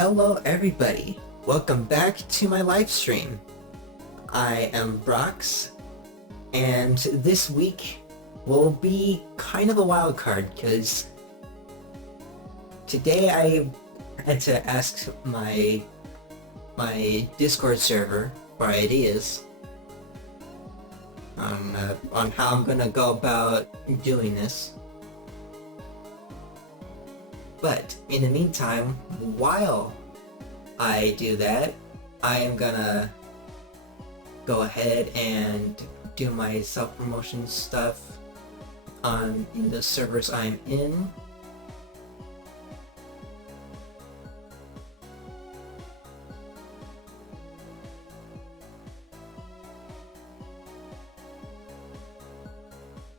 Hello everybody, welcome back to my live stream. I am Brox, and this week will be kind of a wild card because today I had to ask my Discord server for ideas on how I'm gonna go about doing this. But in the meantime, while I do that, I am gonna go ahead and do my self-promotion stuff on the servers I'm in.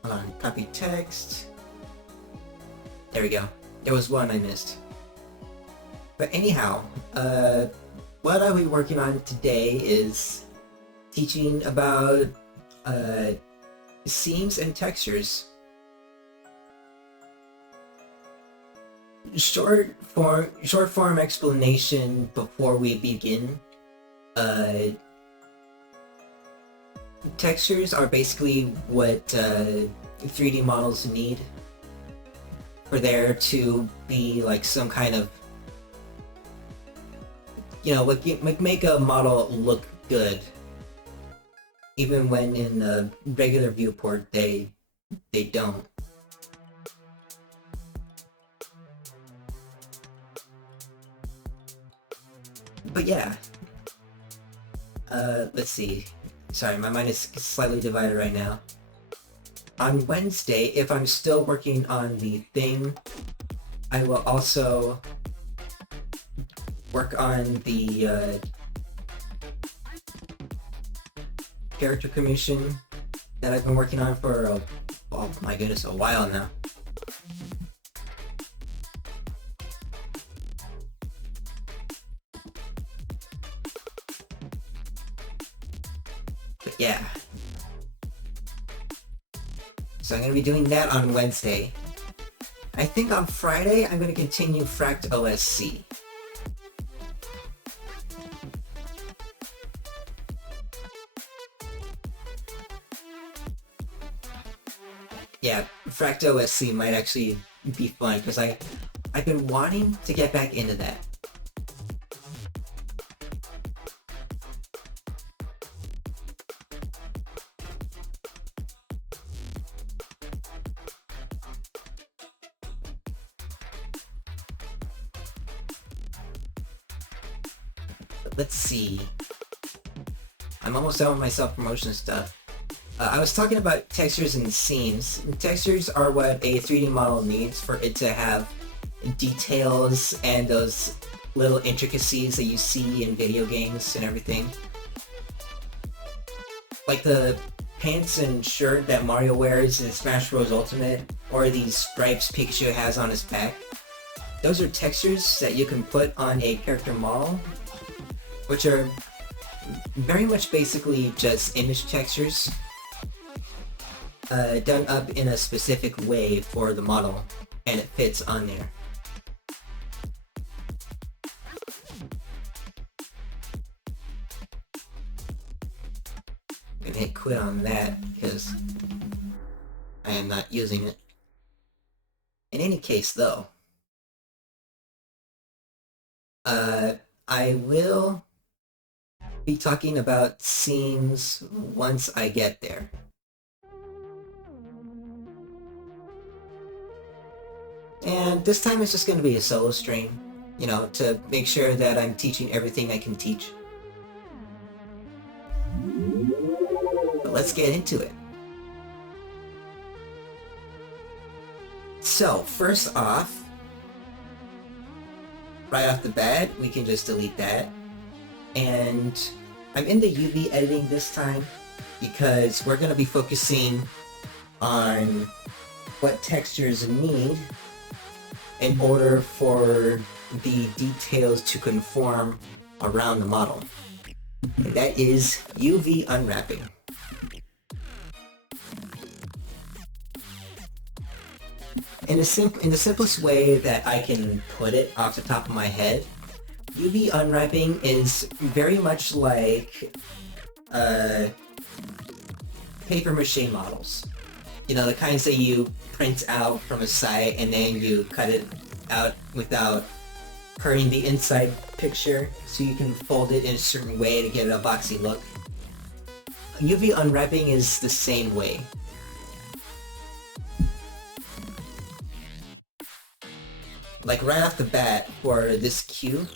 Hold on, copy text. There we go. There was one I missed. But anyhow, what I'll be working on today is teaching about seams and textures. Short form explanation before we begin. Textures are basically what 3D models need for there to be like some kind of, you know, make a model look good, even when in the regular viewport they don't. But yeah, let's see. Sorry, my mind is slightly divided right now. On Wednesday, if I'm still working on the thing, I will also work on the character commission that I've been working on for oh my goodness, a while now. But yeah. So I'm going to be doing that on Wednesday. I think on Friday I'm going to continue Fract OSC. Yeah, Fract OSC might actually be fun because I've been wanting to get back into that. Let's see. I'm almost done with my self-promotion stuff. I was talking about textures and seams. Textures are what a 3D model needs for it to have details and those little intricacies that you see in video games and everything. Like the pants and shirt that Mario wears in Smash Bros. Ultimate, or these stripes Pikachu has on his back. Those are textures that you can put on a character model, which are very much basically just image textures done up in a specific way for the model, and it fits on there. I'm gonna hit quit on that because I am not using it. In any case though, I will be talking about seams once I get there. And this time it's just going to be a solo stream, you know, to make sure that I'm teaching everything I can teach. But let's get into it. So, first off, right off the bat, we can just delete that. And I'm in the UV editing this time because we're going to be focusing on what textures need in order for the details to conform around the model. And that is UV unwrapping. In the simplest way that I can put it off the top of my head, UV unwrapping is very much like paper mache models. You know, the kinds that you print out from a site and then you cut it out without hurting the inside picture, so you can fold it in a certain way to get a boxy look. UV unwrapping is the same way. Like right off the bat for this cube,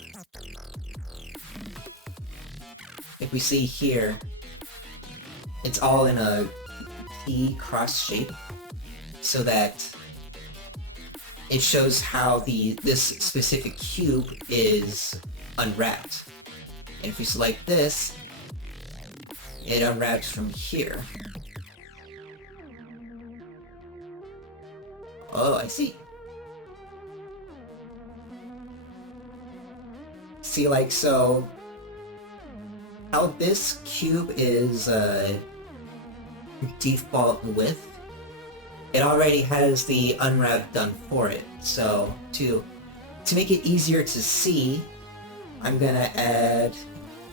if we see here, it's all in a T cross shape, so that it shows how this specific cube is unwrapped. And if we select this, it unwraps from here. Oh, I see. See, like, so how this cube is default width, it already has the unwrap done for it. So to make it easier to see, I'm gonna add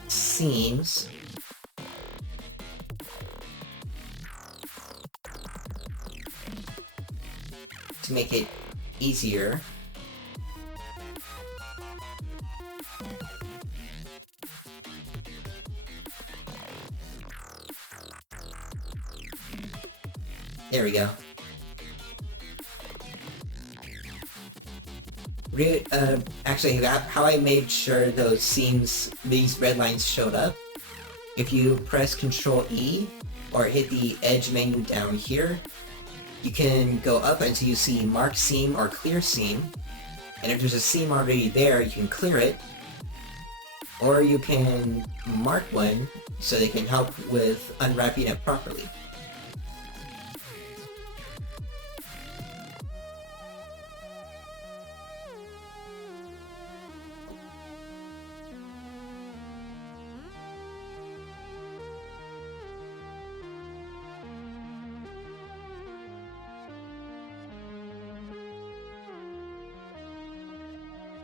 seams to make it easier. There we go. Actually, how I made sure those seams, these red lines showed up, if you press Ctrl E or hit the edge menu down here, you can go up until you see mark seam or clear seam, and if there's a seam already there, you can clear it, or you can mark one so they can help with unwrapping it properly.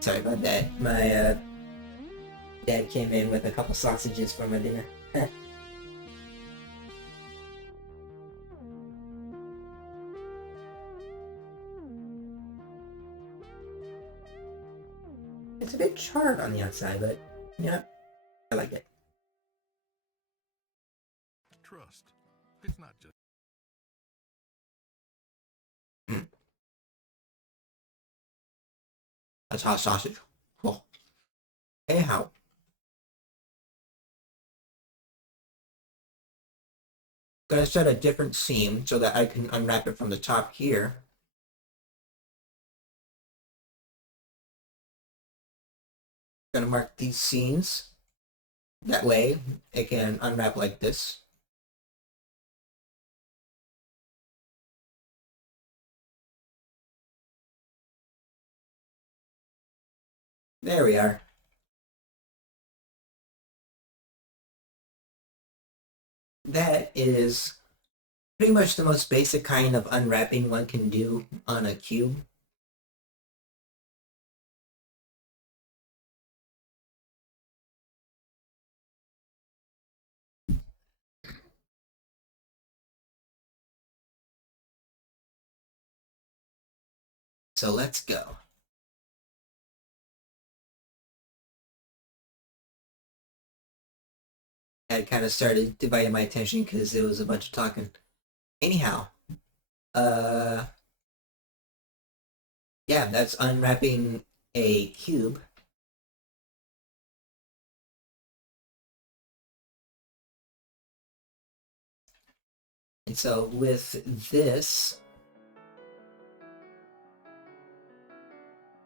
Sorry about that. My dad came in with a couple sausages for my dinner. It's a bit charred on the outside, but yeah, I like it. Trust. It's not just. That's hot sausage. Cool. Anyhow. Gonna set a different seam so that I can unwrap it from the top here. Gonna mark these seams. That way it can unwrap like this. There we are. That is pretty much the most basic kind of unwrapping one can do on a cube. So let's go. I kind of started dividing my attention because it was a bunch of talking. Anyhow, yeah, that's unwrapping a cube. And so with this,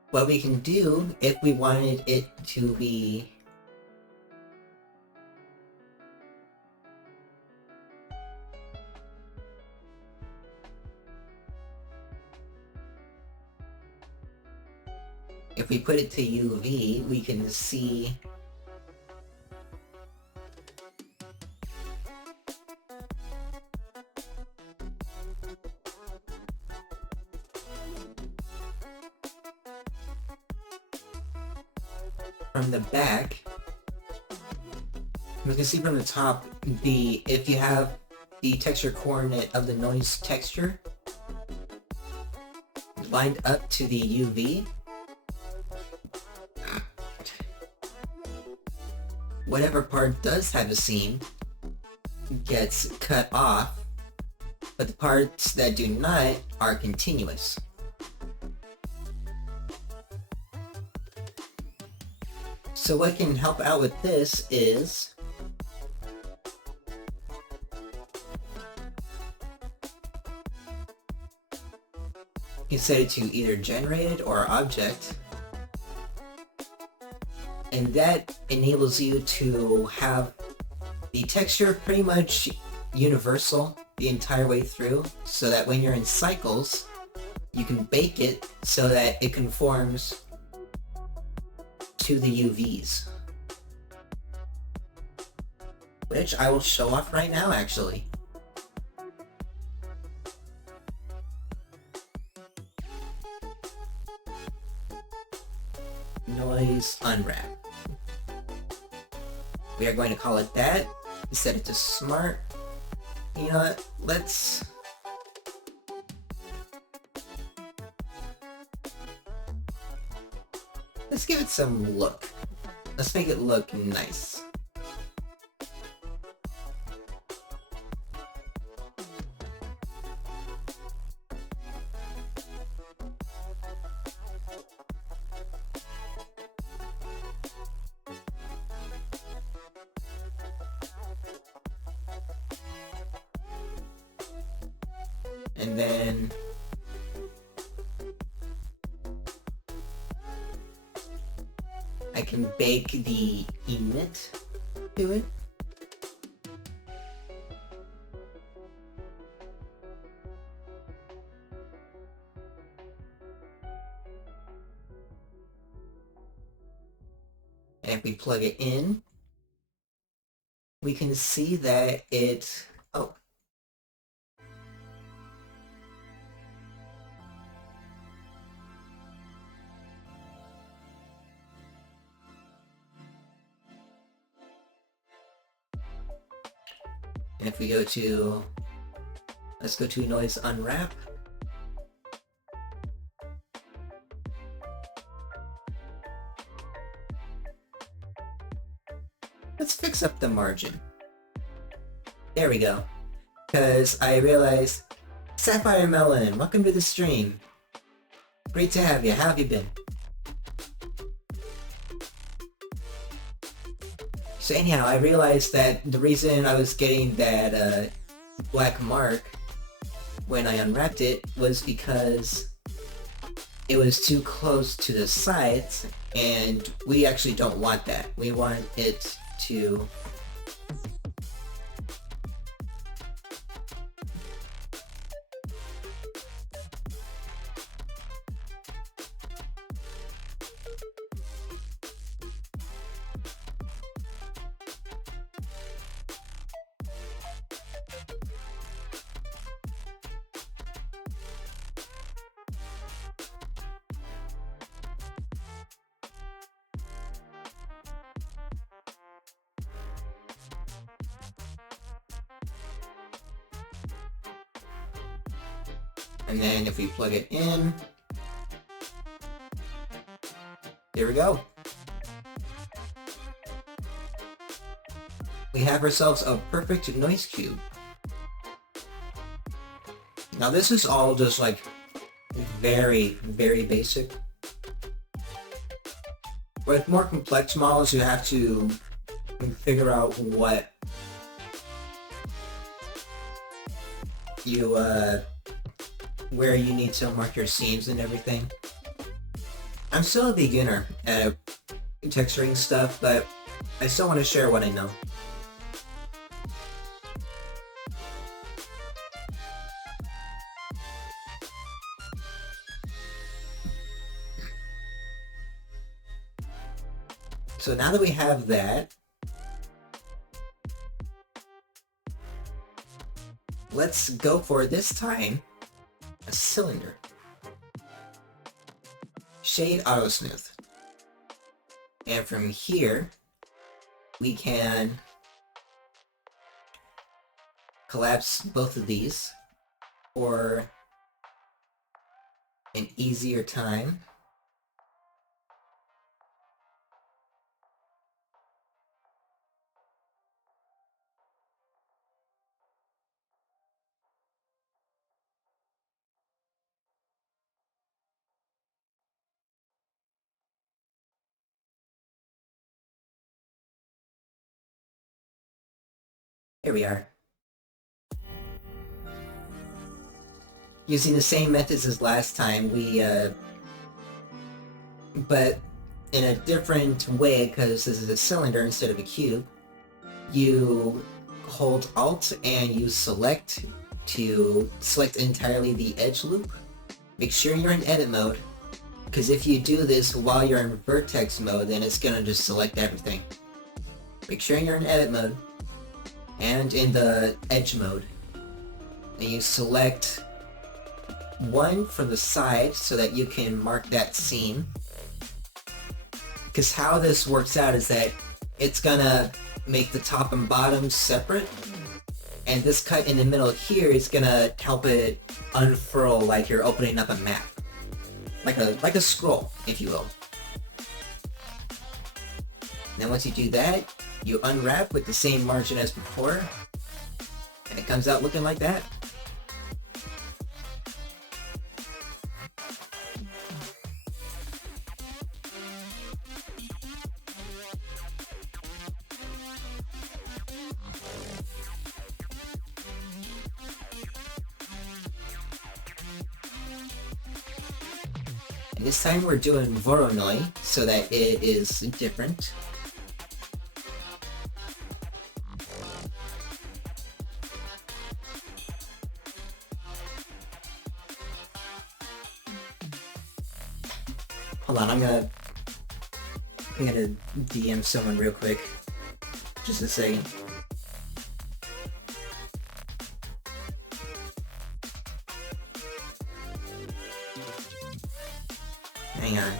what we can do if we wanted it to be if we put it to UV, we can see from the back, you can see from the top, if you have the texture coordinate of the noise texture lined up to the UV, whatever part does have a seam gets cut off, but the parts that do not are continuous. So what can help out with this is you can set it to either generated or object, and that enables you to have the texture pretty much universal the entire way through, so that when you're in cycles, you can bake it so that it conforms to the UVs. Which I will show off right now, actually. Noise unwrap. We are going to call it that. Set it to smart. You know what? Let's give it some look. Let's make it look nice. And then I can bake the emit to it. And if we plug it in, we can see that it, oh. And if we go to, let's go to noise unwrap. Let's fix up the margin. There we go. Because I realized, Sapphire Melon, welcome to the stream. Great to have you. How have you been? So anyhow, I realized that the reason I was getting that black mark when I unwrapped it was because it was too close to the sides, and we actually don't want that. We want it to and then if we plug it in, there we go. We have ourselves a perfect noise cube. Now this is all just like very, very basic. With more complex models, you have to figure out what you, where you need to mark your seams and everything. I'm still a beginner at texturing stuff, but I still want to share what I know. So now that we have that, let's go for, this time, a cylinder. Shade Auto Smooth. And from here, we can collapse both of these for an easier time. Here we are. Using the same methods as last time, but in a different way, because this is a cylinder instead of a cube, you hold Alt and you select to select entirely the edge loop. Make sure you're in edit mode, because if you do this while you're in vertex mode, then it's gonna just select everything. Make sure you're in edit mode and in the edge mode. And you select one from the side so that you can mark that seam. Because how this works out is that it's gonna make the top and bottom separate, and this cut in the middle here is gonna help it unfurl like you're opening up a map, like a scroll, if you will. Then once you do that, you unwrap with the same margin as before, and it comes out looking like that. And this time we're doing Voronoi so that it is different. Hold on, I'm gonna DM someone real quick. Just a second. Hang on,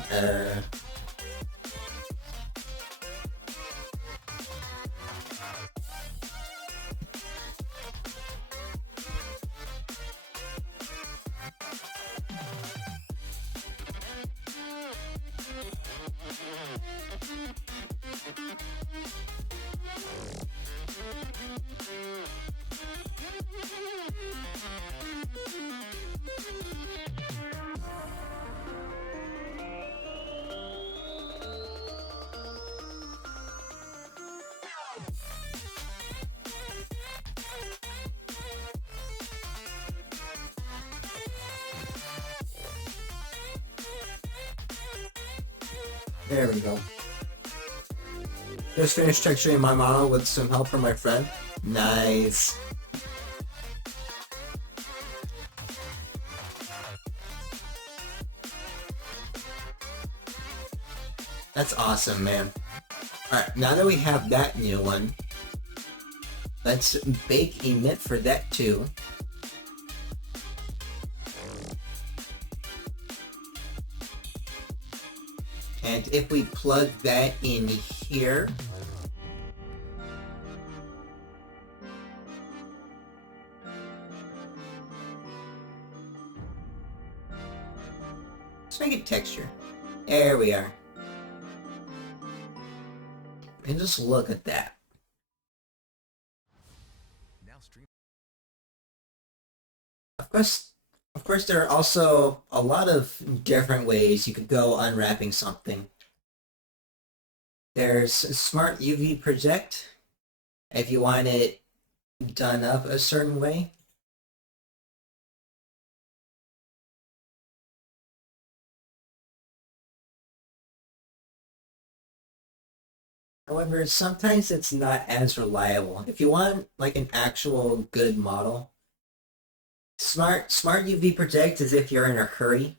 there we go. Just finished texturing my model with some help from my friend. Nice. That's awesome, man. Alright, now that we have that new one, let's bake a knit for that too. And if we plug that in here, let's make it texture. There we are. And just look at that. Of course, there are also a lot of different ways you could go unwrapping something. There's Smart UV Project, if you want it done up a certain way. However, sometimes it's not as reliable. If you want like an actual good model, Smart UV Project is if you're in a hurry,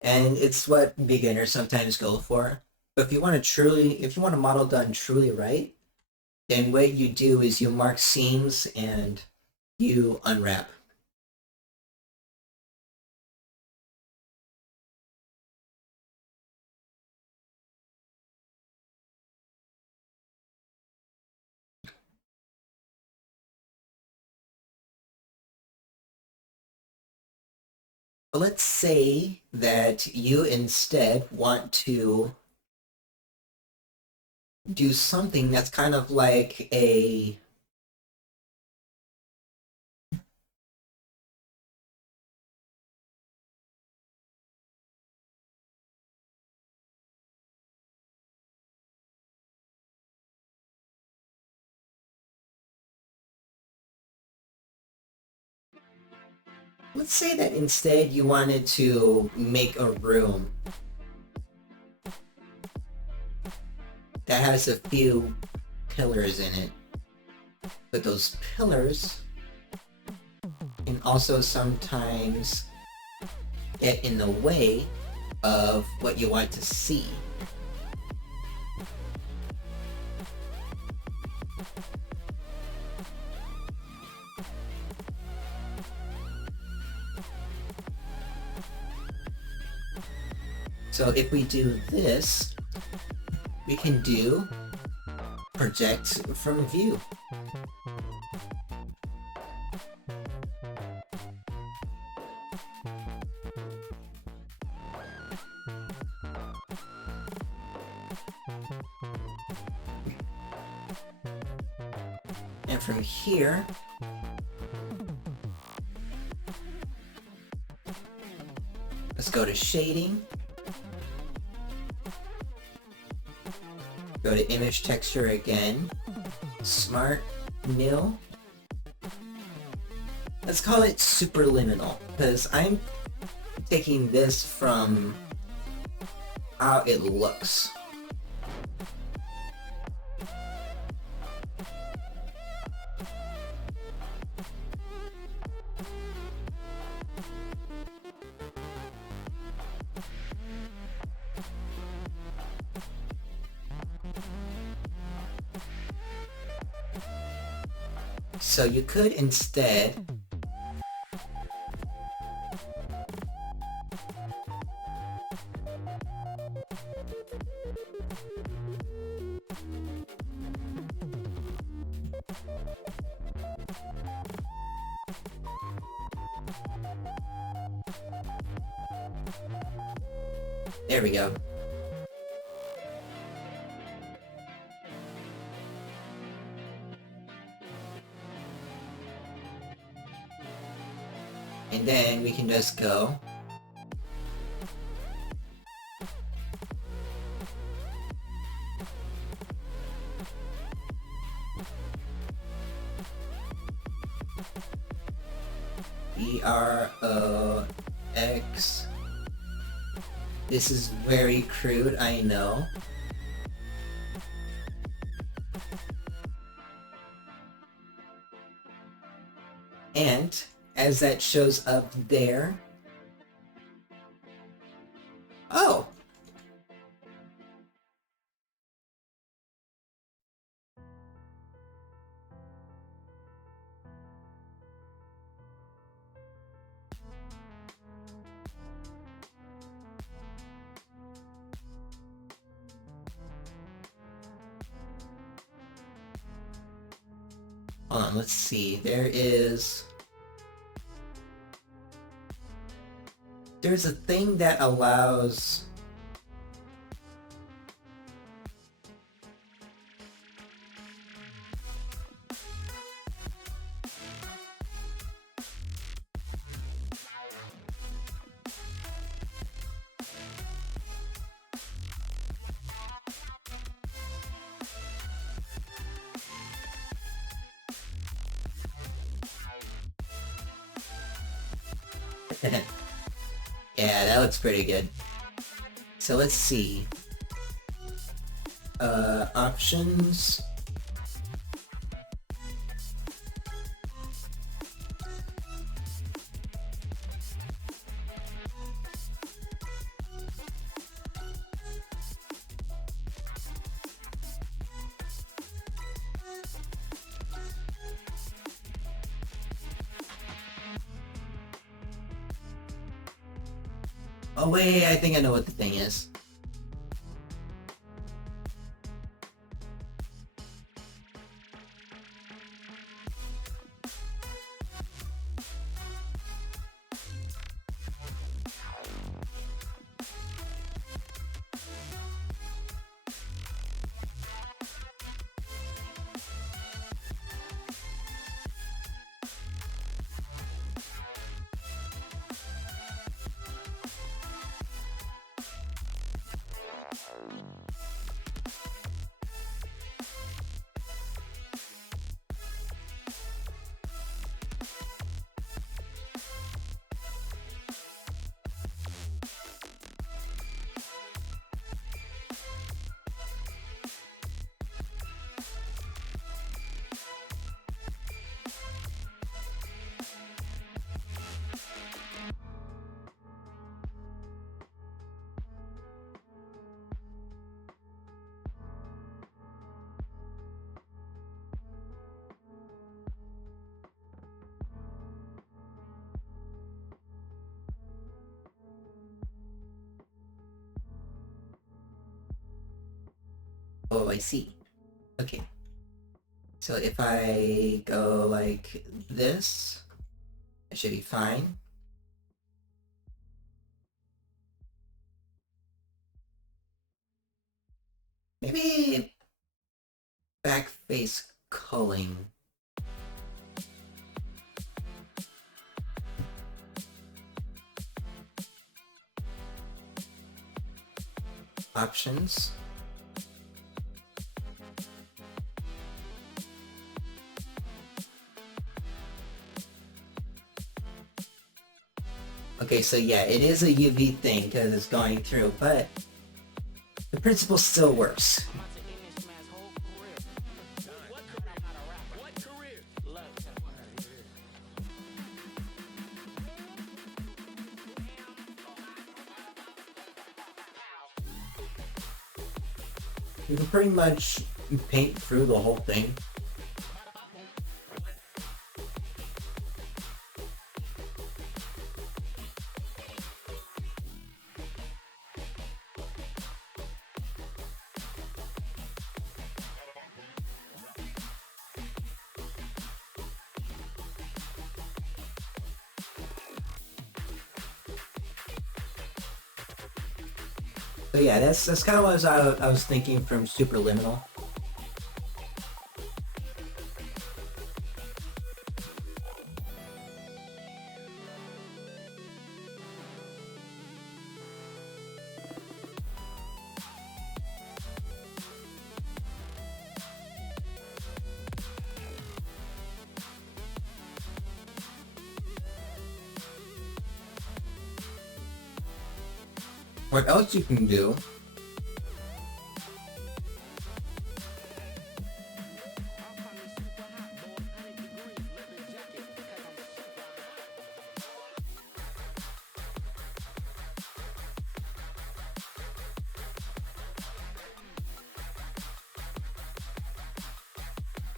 and it's what beginners sometimes go for. But if you want a model done truly right, then what you do is you mark seams and you unwrap. But let's say that you instead want to do something that's kind of like a let's say that instead you wanted to make a room that has a few pillars in it. But those pillars can also sometimes get in the way of what you want to see. So if we do this, we can do project from view. And from here, let's go to shading. Go to image texture again. Smart nil. Let's call it superliminal, because I'm taking this from how it looks. So you could instead there we go. And then we can just go BROX. This is very crude, I know. And as that shows up there, oh! Hold on, let's see. There's a thing that allows yeah, that looks pretty good. So let's see. Options. Oh wait, I think I know what the thing is. Oh, I see. Okay. So if I go like this, it should be fine. Maybe back face culling. Options. Okay, so yeah, it is a UV thing because it's going through, but the principle still works. You can pretty much paint through the whole thing. So yeah, that's kind of what I was thinking from Superliminal. What else you can do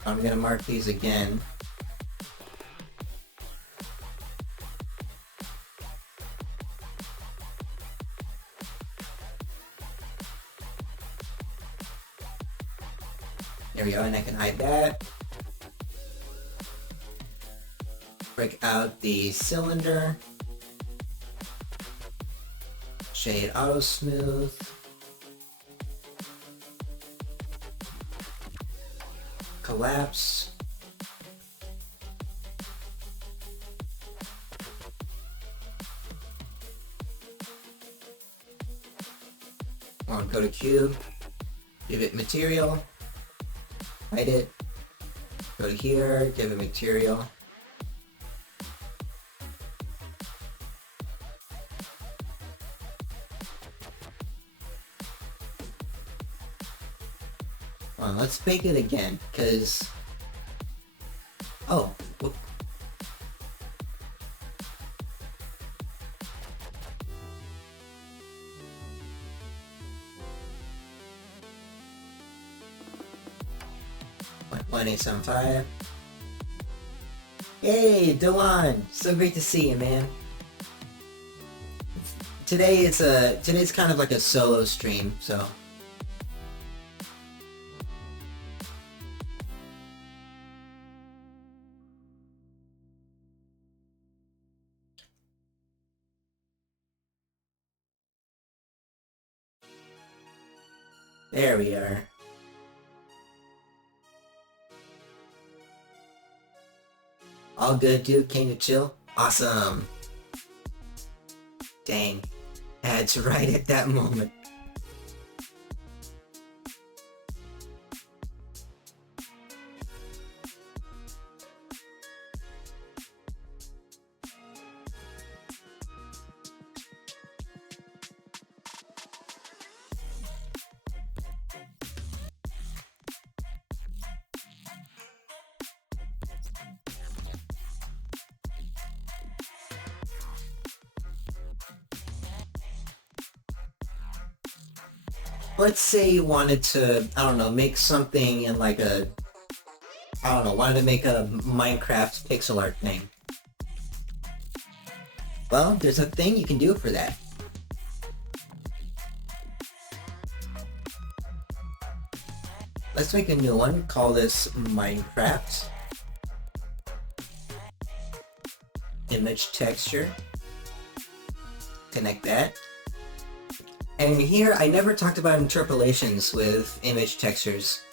I'm gonna mark these again. There we go, and I can hide that. Break out the cylinder. Shade auto smooth. Collapse. Go to cube. Give it material. Hide it. Go to here. Give it material. Let's bake it again, because... Oh, whoop. .1875. Hey, Dylan! So great to see you, man. Today's kind of like a solo stream, so... There we are. All good, dude. Came to chill. Awesome. Dang. Ads right at that moment. Let's say you wanted to, I don't know, make something in like a, I don't know, wanted to make a Minecraft pixel art thing. Well, there's a thing you can do for that. let's make a new one. Call this Minecraft image texture. Connect that. And here, I never talked about interpolations with image textures.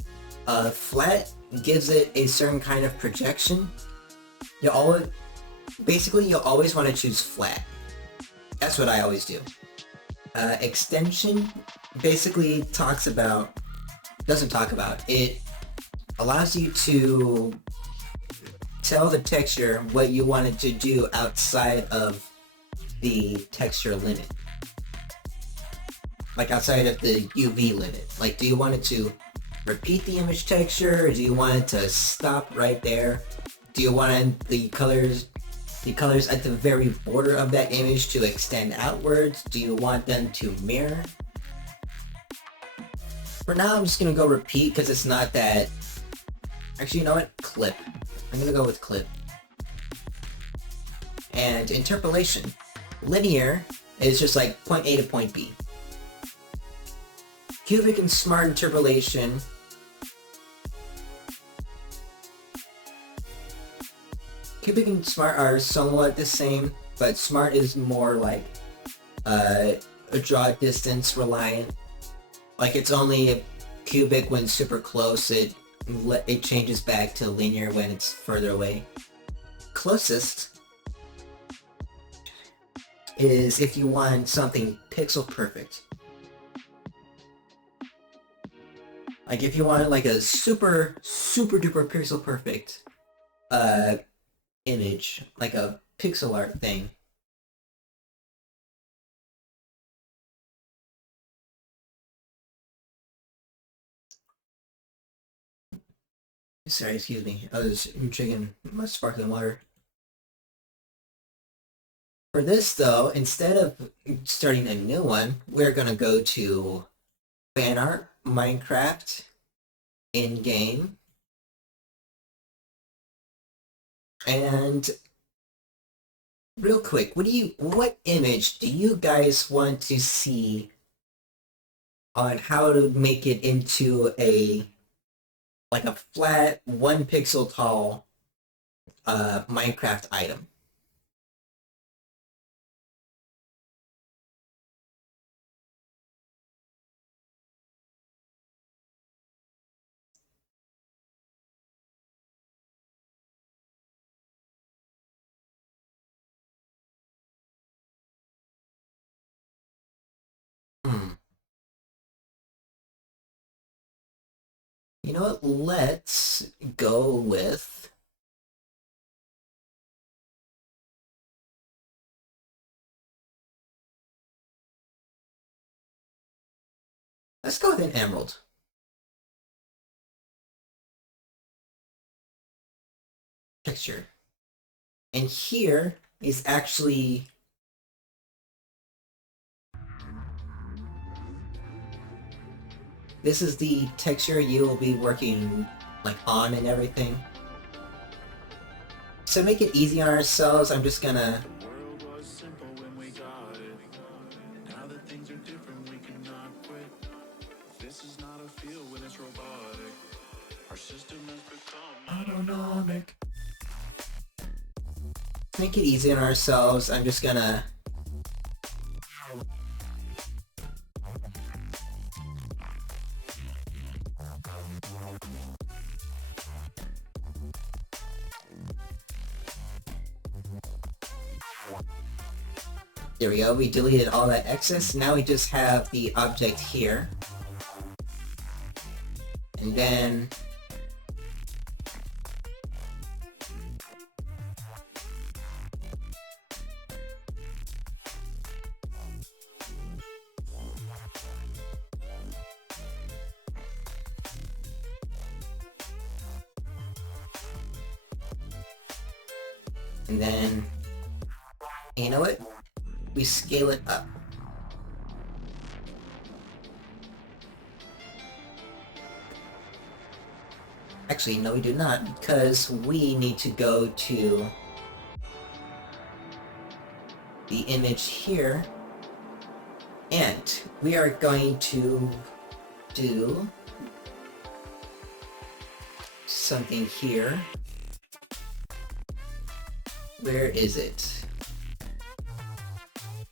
Flat gives it a certain kind of projection. You'll always want to choose flat. That's what I always do. Extension basically it allows you to tell the texture what you want it to do outside of the texture limit. Like outside of the UV limit. Like, do you want it to repeat the image texture, or do you want it to stop right there? Do you want the colors at the very border of that image to extend outwards? Do you want them to mirror? For now, I'm just gonna go repeat because it's not that. Actually, you know what? Clip. I'm gonna go with clip. And interpolation. Linear is just like point A to point B. Cubic and smart interpolation. Cubic and smart are somewhat the same, but smart is more like a draw distance reliant. Like it's only a cubic when super close, it changes back to linear when it's further away. Closest is if you want something pixel perfect. Like if you wanted like a super duper pixel perfect image, like a pixel art thing. Sorry, excuse me. I was drinking my sparkling water. For this though, instead of starting a new one, we're gonna go to fan art, Minecraft, in-game, and real quick, what image do you guys want to see on how to make it into a flat 1 pixel tall Minecraft item? You know what? Let's go with an emerald. Texture. And here is actually this is the texture you will be working on and everything. So to make it easy on ourselves, I'm just gonna autonomic. Make it easy on ourselves. I'm just gonna there we go, we deleted all that excess. Now we just have the object here. And then you know what? We scale it up. Actually, no we do not, because we need to go to the image here, and we are going to do something here. Where is it?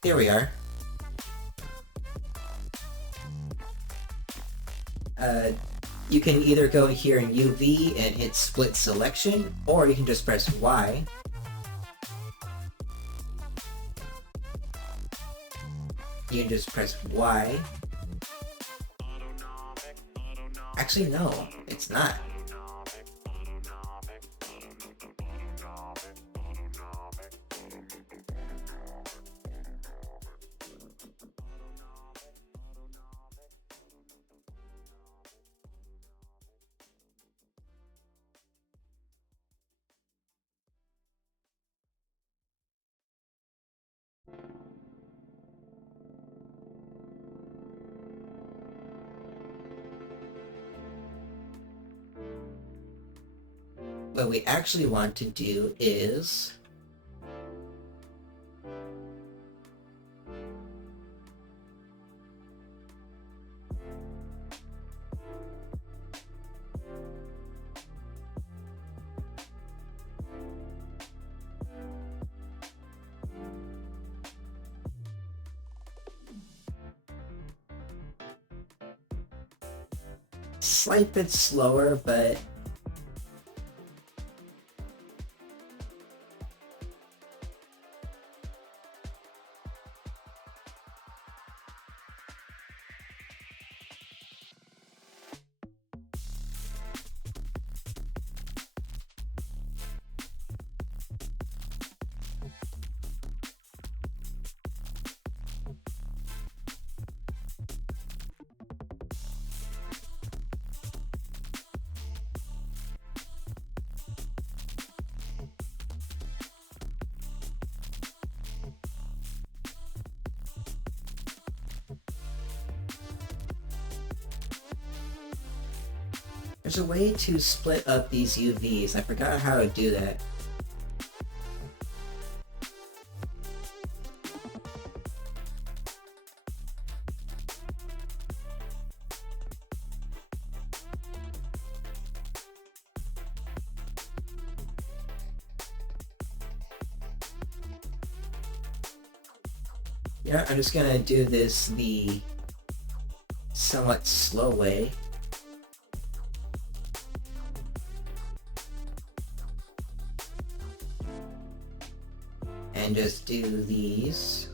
There we are. You can either go here in UV and hit split selection, or you can just press Y. You can just press Y. Actually, no, it's not. What we actually want to do is slight bit slower, but there's a way to split up these UVs. I forgot how to do that. Yeah, I'm just gonna do this the somewhat slow way. And just do these.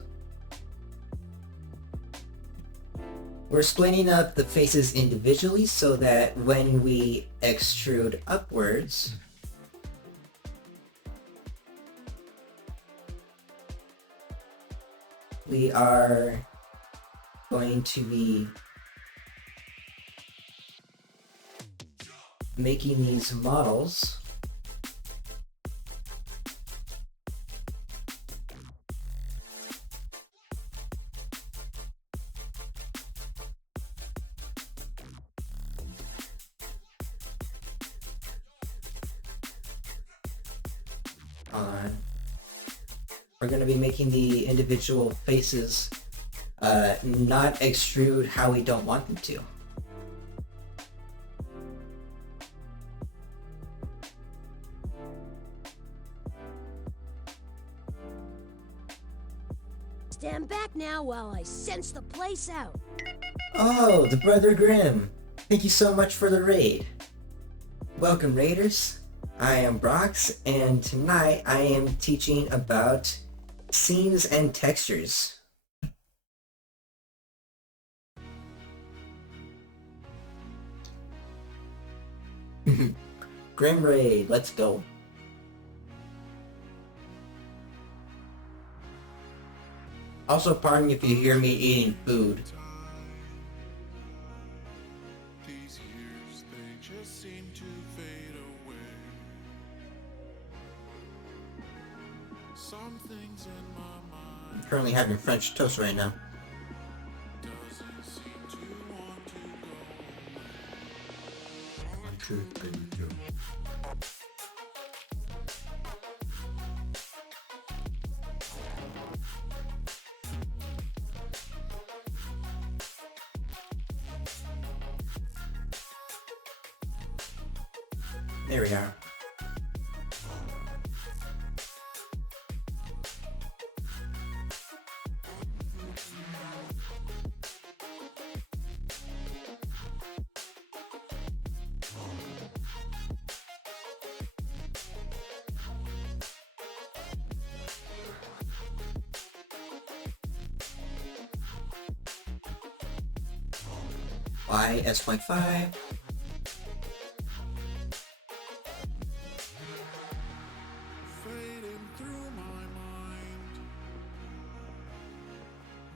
We're splitting up the faces individually so that when we extrude upwards, we are going to be making these models on. We're going to be making the individual faces not extrude how we don't want them to. Stand back now while I sense the place out. Oh, the Brother Grimm. Thank you so much for the raid. Welcome, raiders. I am Brox, and tonight I am teaching about scenes and textures. Grim raid, let's go. Also, pardon if you hear me eating food. These years, they just seem to fade away. Some things in my mind I'm currently having French toast right now. doesn't seem to want to go away. There we are. Y S.5. Fading through my mind.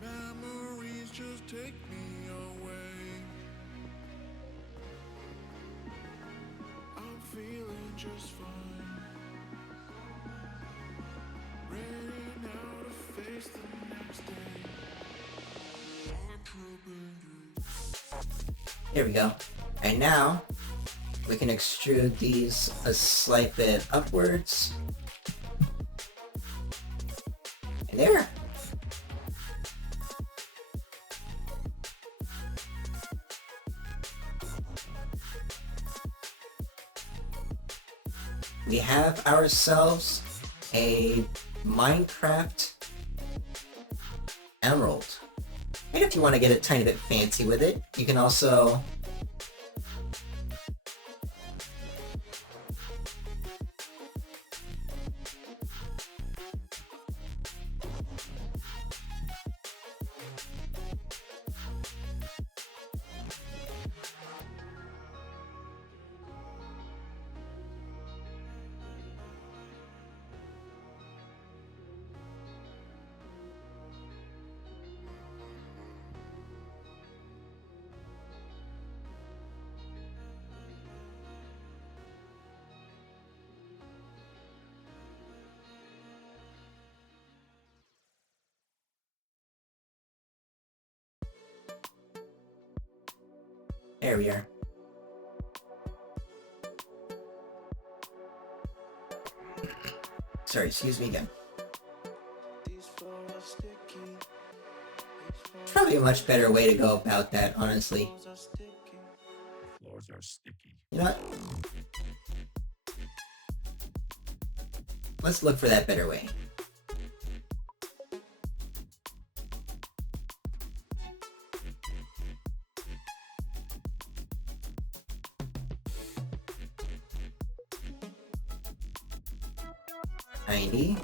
Memories just take me away. I'm feeling just fine. Ready now to face the next day. I'm tripping you. There we go. And now we can extrude these a slight bit upwards. And there. We have ourselves a Minecraft emerald. And if you want to get a tiny bit fancy with it, you can also there we are. Sorry, excuse me again. It's probably a much better way to go about that, honestly. Floors are sticky. You know what? Let's look for that better way. $90.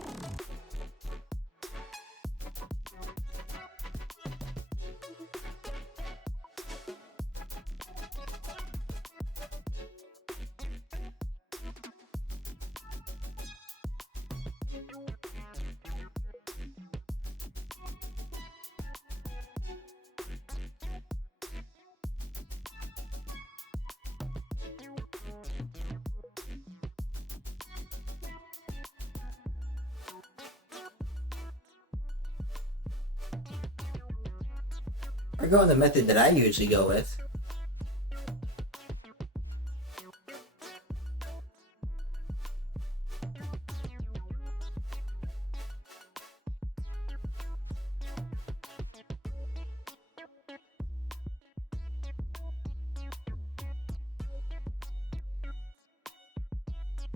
We're going the method that I usually go with.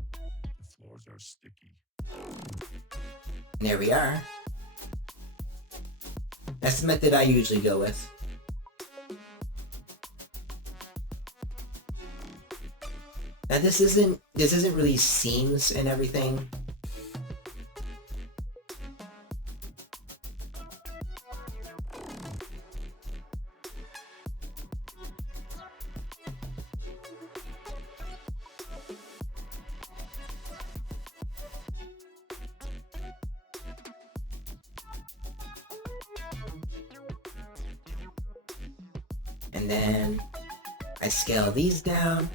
The floors are sticky. And there we are. That's the method I usually go with. Now this isn't really seams and everything. And then I scale these down.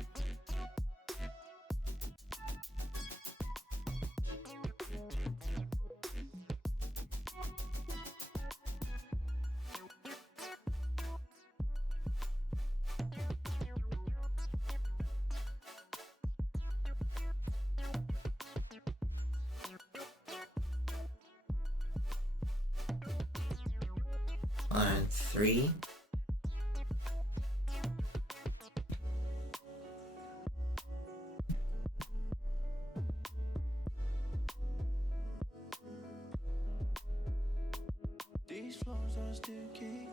On 3. These flows are sticky,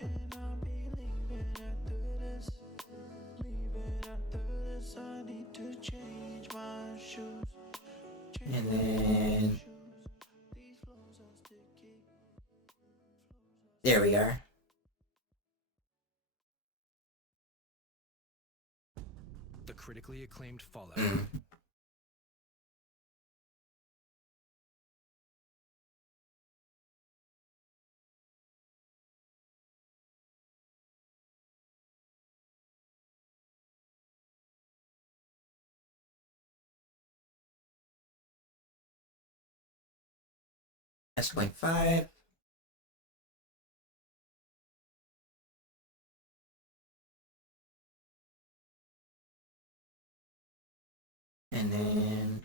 and I'll be leaving after this. I need to change my shoes. And then These flows are sticky. there we are. The critically acclaimed Fallout. S.5. And then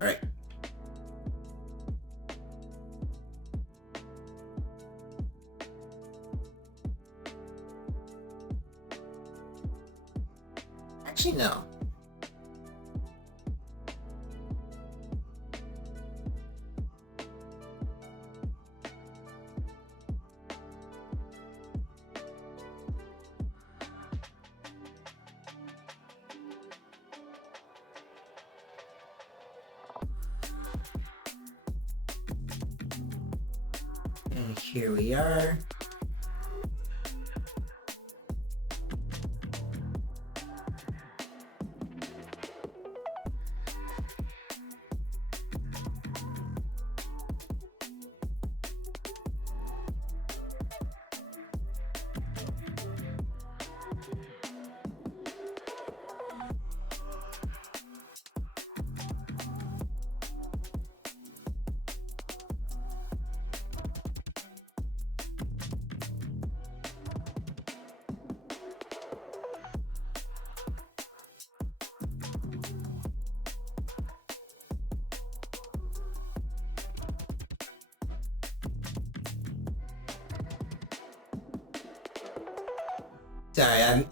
all right. Actually, no. And here we are. Sorry, I'm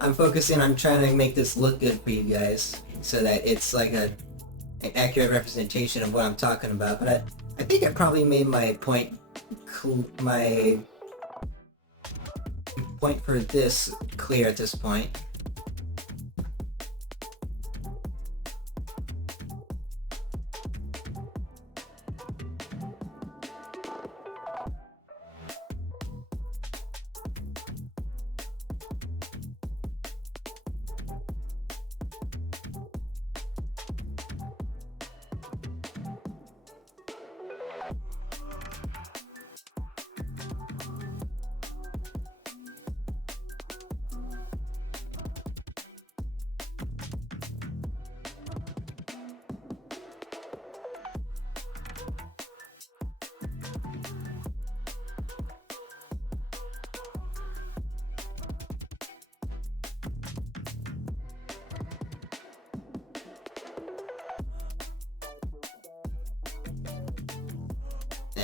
I'm focusing on trying to make this look good for you guys, so that it's like an accurate representation of what I'm talking about. But I think I probably made my point for this clear at this point.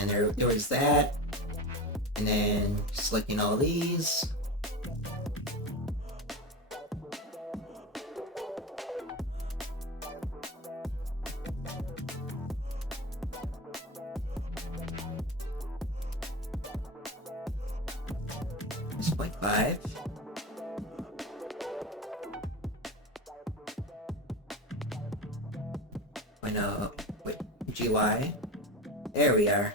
And there was that. And then selecting all these. It's 0.5. I know. Wait, GY. There we are.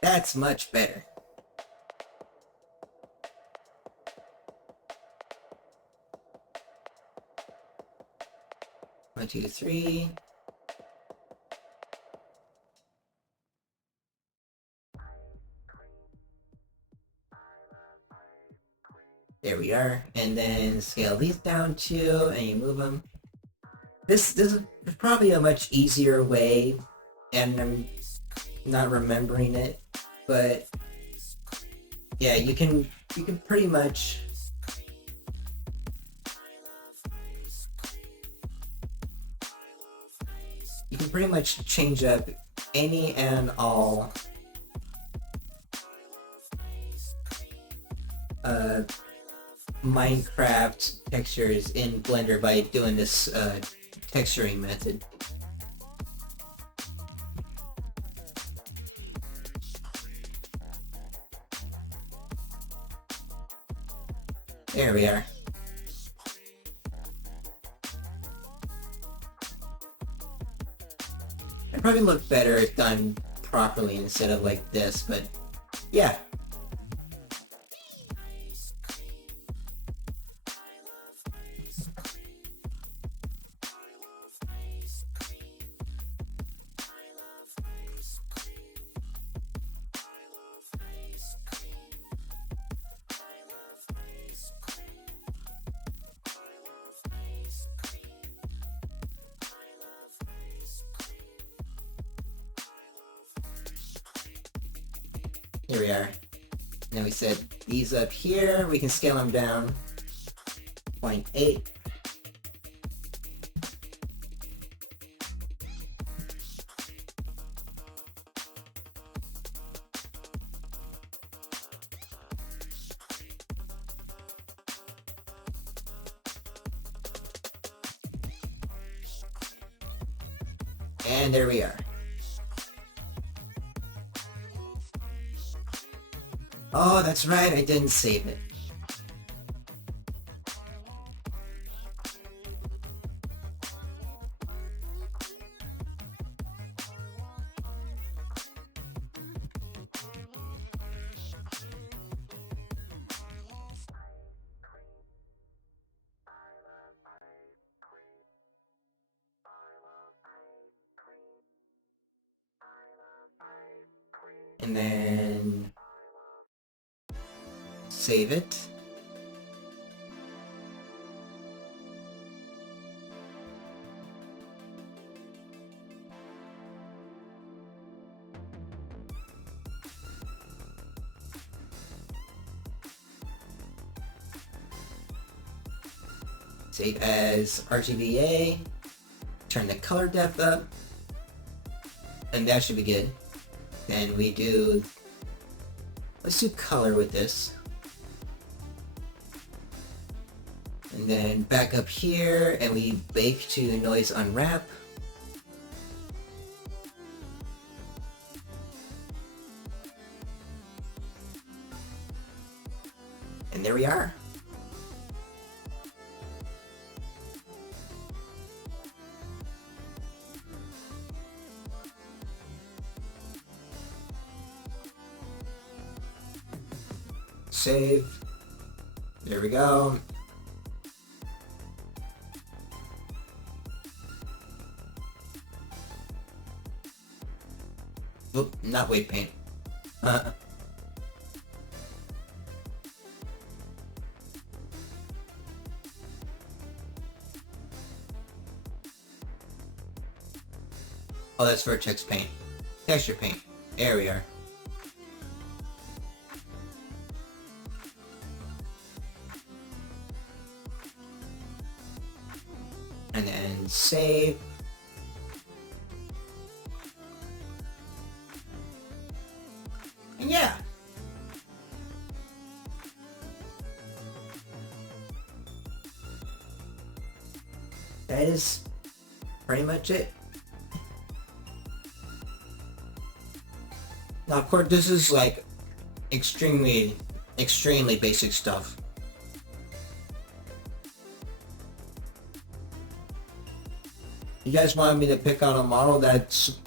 That's much better. One, two, three. There we we are. And then scale these down too, and you move them. This is probably a much easier way, and I'm not remembering it, but yeah, you can pretty much change up any and all Minecraft textures in Blender by doing this texturing method. There we are. It probably look better if done properly instead of like this, but yeah. Here we are. Now we set these up here. We can scale them down 0.8. And there we are. Oh, that's right, I didn't save it. And then save it. Save as RGBA. Turn the color depth up. And that should be good. Then we do, let's do color with this. And then back up here and we bake to noise unwrap. And there we are. Save. There we go. Oop, not wave paint. Oh, that's vertex paint. Texture paint. There we are. And then save. And yeah. That is pretty much it. Now, of course, this is like extremely basic stuff. You guys want me to pick out a model that's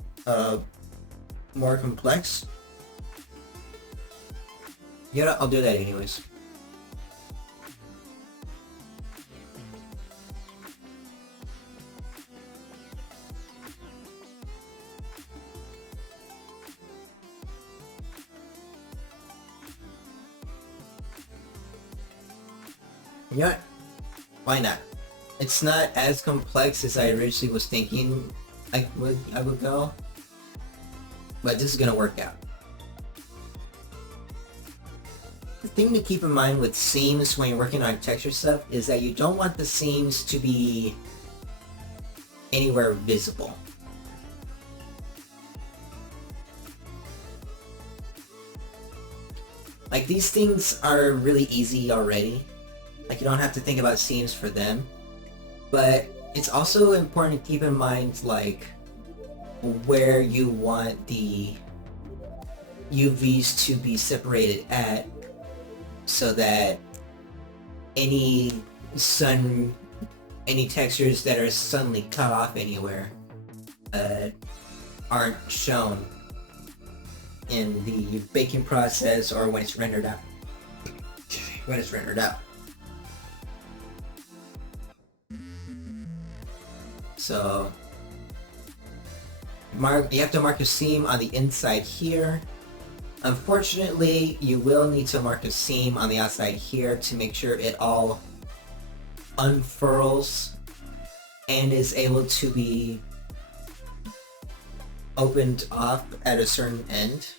more complex? Yeah, I'll do that anyways. You know what? Why not? It's not as complex as I originally was thinking I would go, but this is gonna work out. The thing to keep in mind with seams when you're working on texture stuff is that you don't want the seams to be anywhere visible. Like, these things are really easy already. Like, you don't have to think about seams for them. But it's also important to keep in mind, like, where you want the UVs to be separated at, so that any textures that are suddenly cut off anywhere aren't shown in the baking process or when it's rendered out. So you have to mark a seam on the inside here. Unfortunately, you will need to mark a seam on the outside here to make sure it all unfurls and is able to be opened up at a certain end.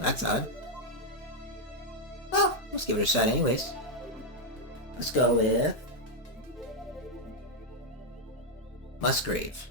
That's odd. Well, let's give it a shot anyways. Let's go with Musgrave.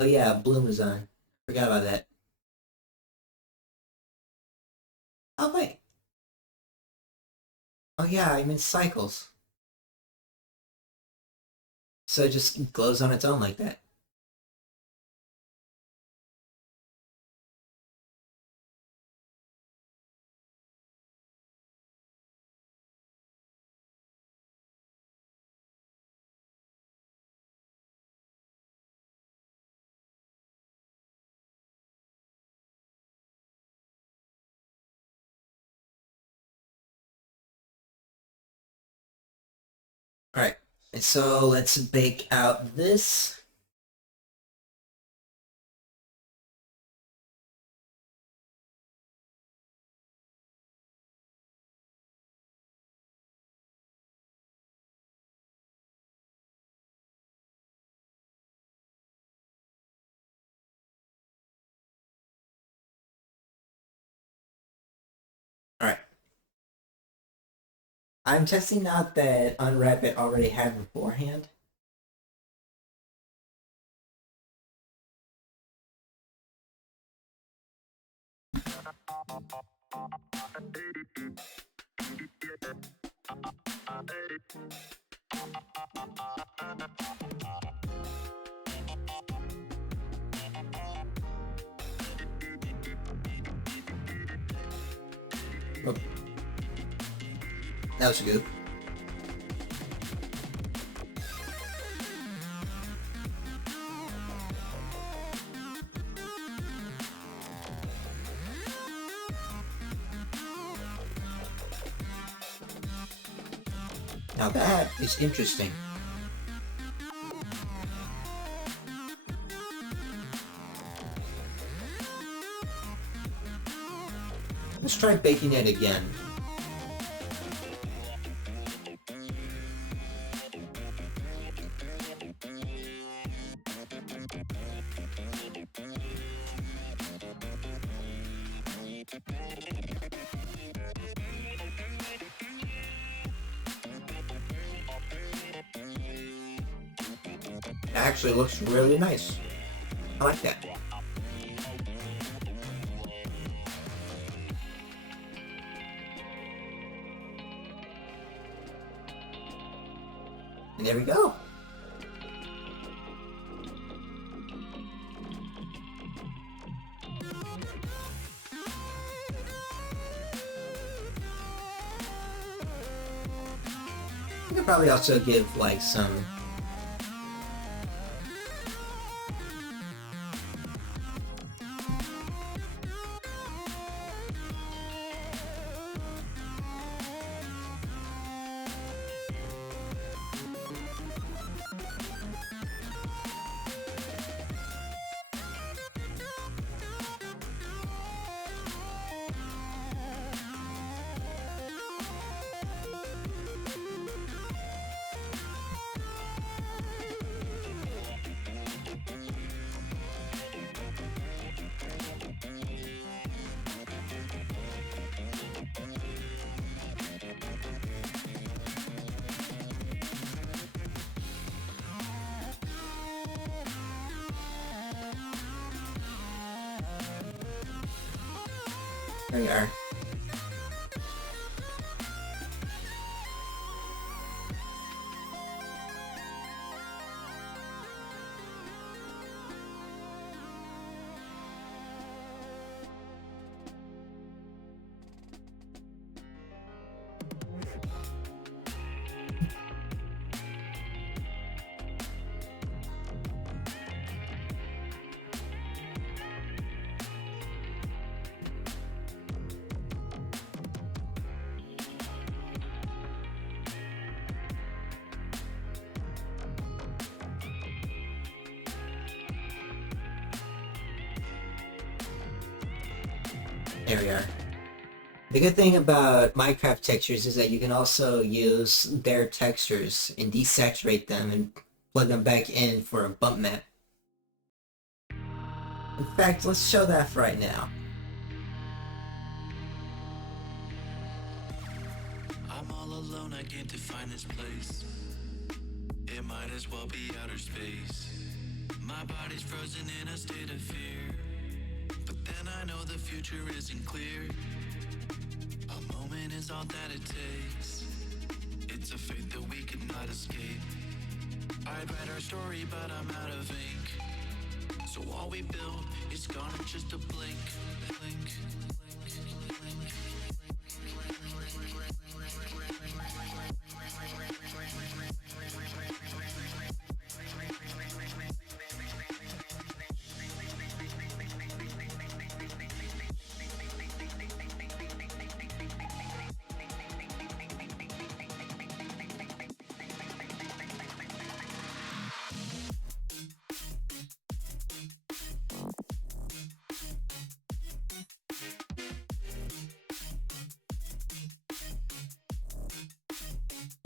Oh yeah, Bloom is on. Forgot about that. Oh wait. Oh yeah, I'm in cycles. So it just glows on its own like that. Alright, and so let's bake out this. Alright. I'm testing out that Unwrap it already had beforehand. Oh. That was good. Now that is interesting. Let's try baking it again. It actually looks really nice. I like that. And there we go. You could probably also give like some there you are. There we are. The good thing about Minecraft textures is that you can also use their textures and desaturate them and plug them back in for a bump map. In fact, let's show that right now. I'm all alone, I can't define this place. It might as well be outer space. My body's frozen in a state of fear, but then I know the future isn't clear. A moment is all that it takes. It's a fate that we cannot escape. I'd write our story, but I'm out of ink. So all we build is gone in just a blink. Blink.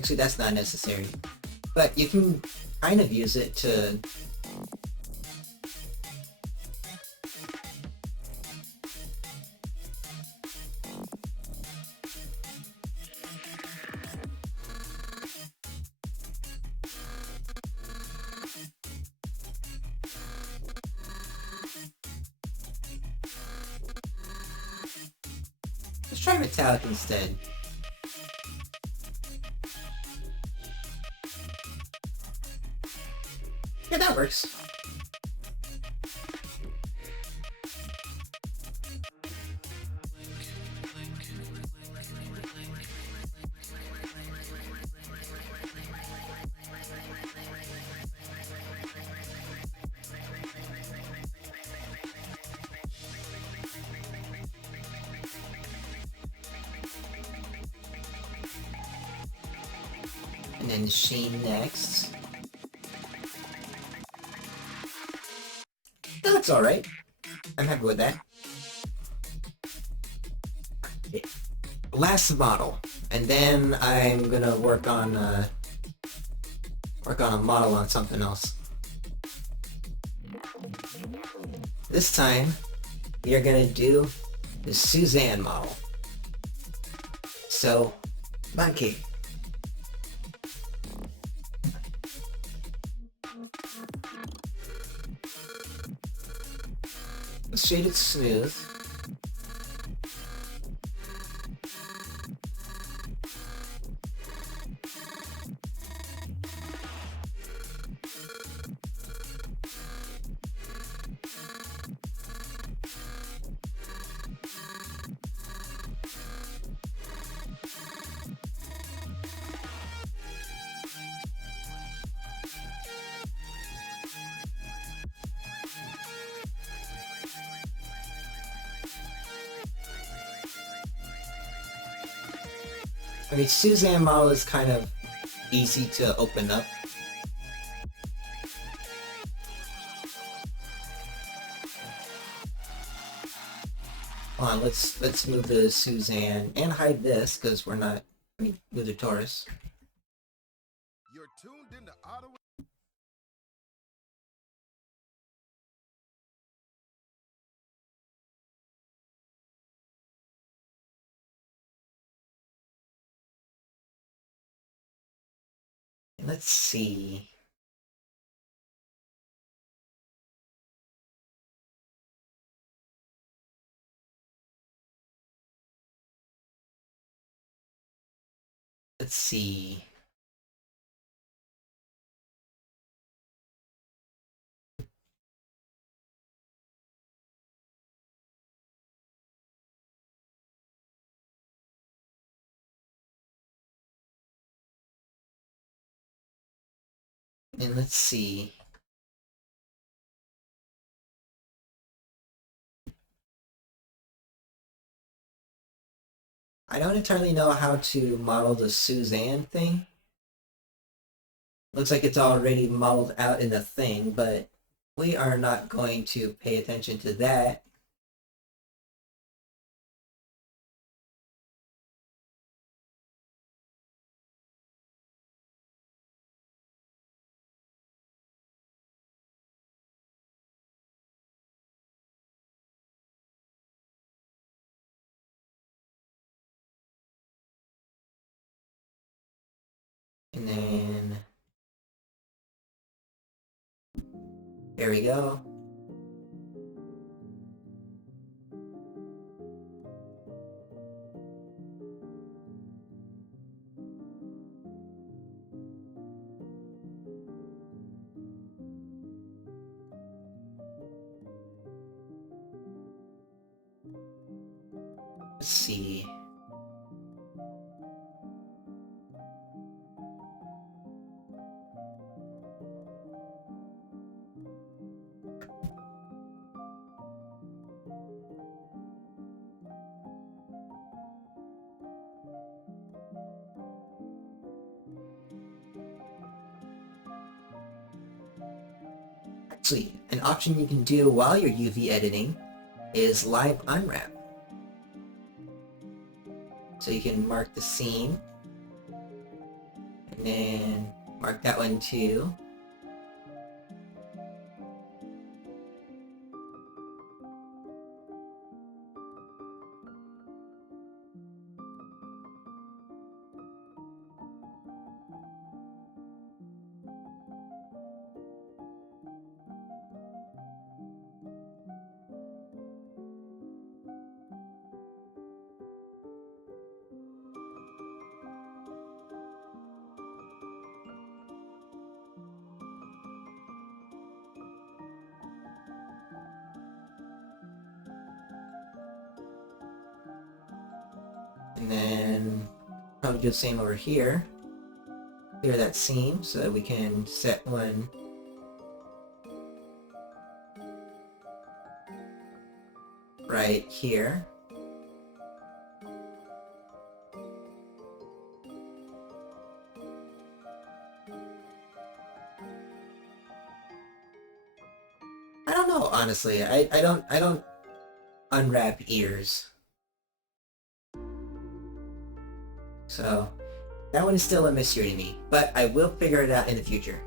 Actually, that's not necessary. But you can kind of use it to... Let's try metallic instead. Yeah, that works. And then sheen next. That looks alright. I'm happy with that. Okay. Last model. And then I'm gonna work on a model on something else. This time, we are gonna do the Suzanne model. So, monkey. Let's shade it smooth. I mean, Suzanne model is kind of easy to open up. Hold on, let's move the Suzanne and hide this because we're not. I mean, move the Taurus. You're tuned into Ottawa. Let's see. Let's see. And let's see. I don't entirely know how to model the Suzanne thing. Looks like it's already modeled out in the thing, but we are not going to pay attention to that. And then there we go. Let's see. Actually, an option you can do while you're UV editing is live unwrap. So you can mark the scene, and then mark that one too. And then probably do the same over here. Clear that seam so that we can set one right here. I don't know, honestly. I don't unwrap ears. So that one is still a mystery to me, but I will figure it out in the future.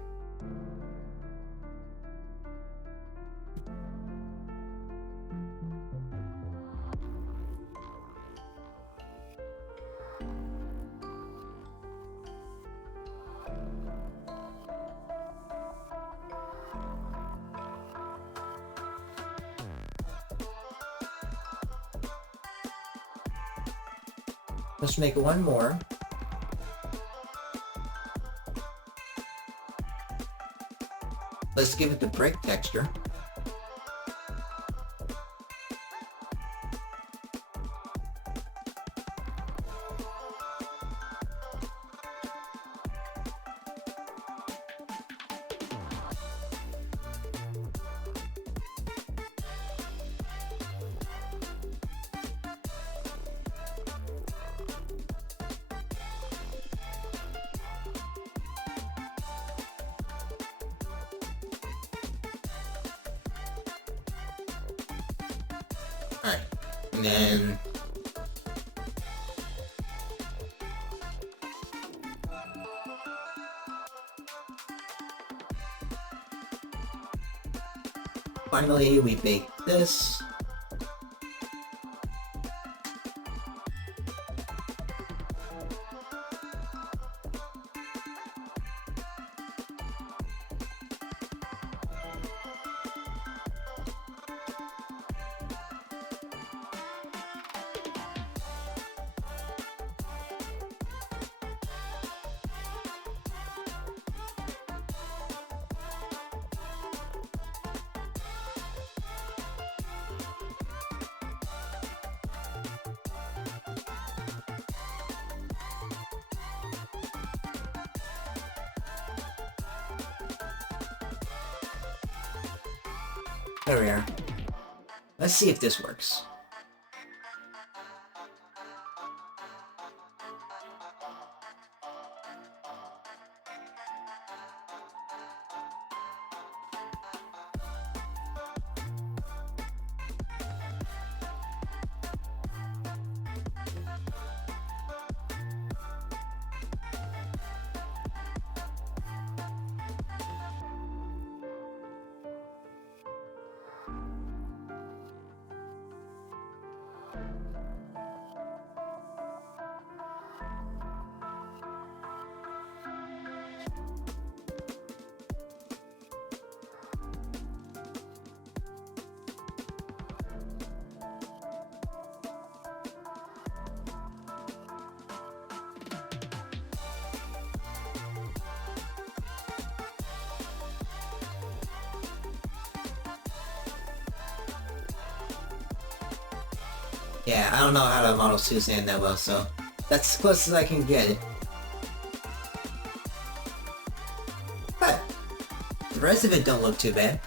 Let's make one more. Let's give it the brick texture. Alright, and then... finally, we bake this. There we are. Let's see if this works. Yeah, I don't know how to model Suzanne that well, so that's as close as I can get it. But the rest of it don't look too bad.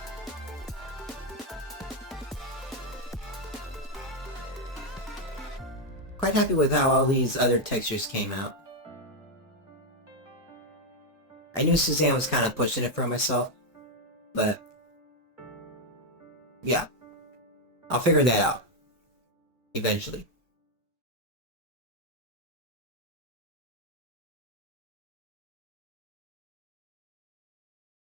Quite happy with how all these other textures came out. I knew Suzanne was kind of pushing it for myself, but yeah, I'll figure that out eventually.